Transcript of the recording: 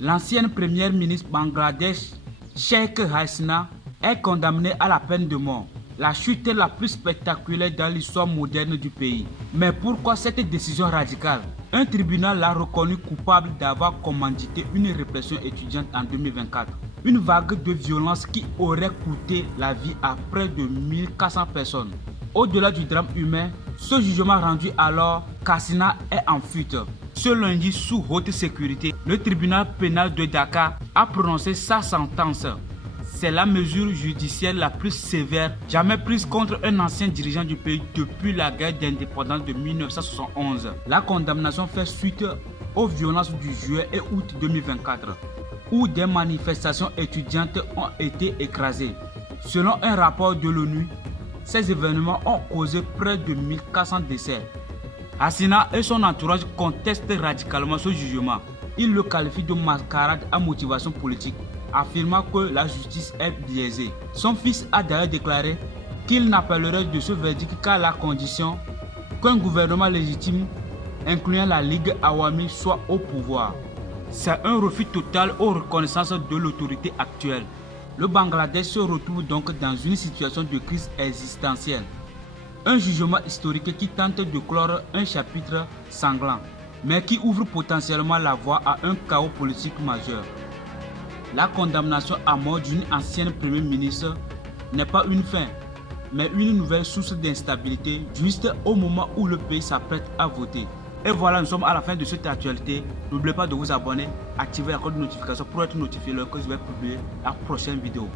L'ancienne première ministre Bangladesh, Sheikh Hasina, est condamnée à la peine de mort. La chute la plus spectaculaire dans l'histoire moderne du pays. Mais pourquoi cette décision radicale? Un tribunal l'a reconnu coupable d'avoir commandité une répression étudiante en 2024. Une vague de violence qui aurait coûté la vie à près de 1400 personnes. Au-delà du drame humain, ce jugement rendu alors qu'Hasina est en fuite. Ce lundi, sous haute sécurité, le tribunal pénal de Dakar a prononcé sa sentence. C'est la mesure judiciaire la plus sévère jamais prise contre un ancien dirigeant du pays depuis la guerre d'indépendance de 1971. La condamnation fait suite aux violences du juillet et août 2024, où des manifestations étudiantes ont été écrasées. Selon un rapport de l'ONU, ces événements ont causé près de 1400 décès. Hasina et son entourage contestent radicalement ce jugement. Ils le qualifient de mascarade à motivation politique, affirmant que la justice est biaisée. Son fils a d'ailleurs déclaré qu'il n'appellerait de ce verdict qu'à la condition qu'un gouvernement légitime, incluant la Ligue Awami, soit au pouvoir. C'est un refus total aux reconnaissances de l'autorité actuelle. Le Bangladesh se retrouve donc dans une situation de crise existentielle. Un jugement historique qui tente de clore un chapitre sanglant, mais qui ouvre potentiellement la voie à un chaos politique majeur. La condamnation à mort d'une ancienne première ministre n'est pas une fin, mais une nouvelle source d'instabilité juste au moment où le pays s'apprête à voter. Et voilà, nous sommes à la fin de cette actualité. N'oubliez pas de vous abonner, activer la cloche de notification pour être notifié lorsque je vais publier la prochaine vidéo.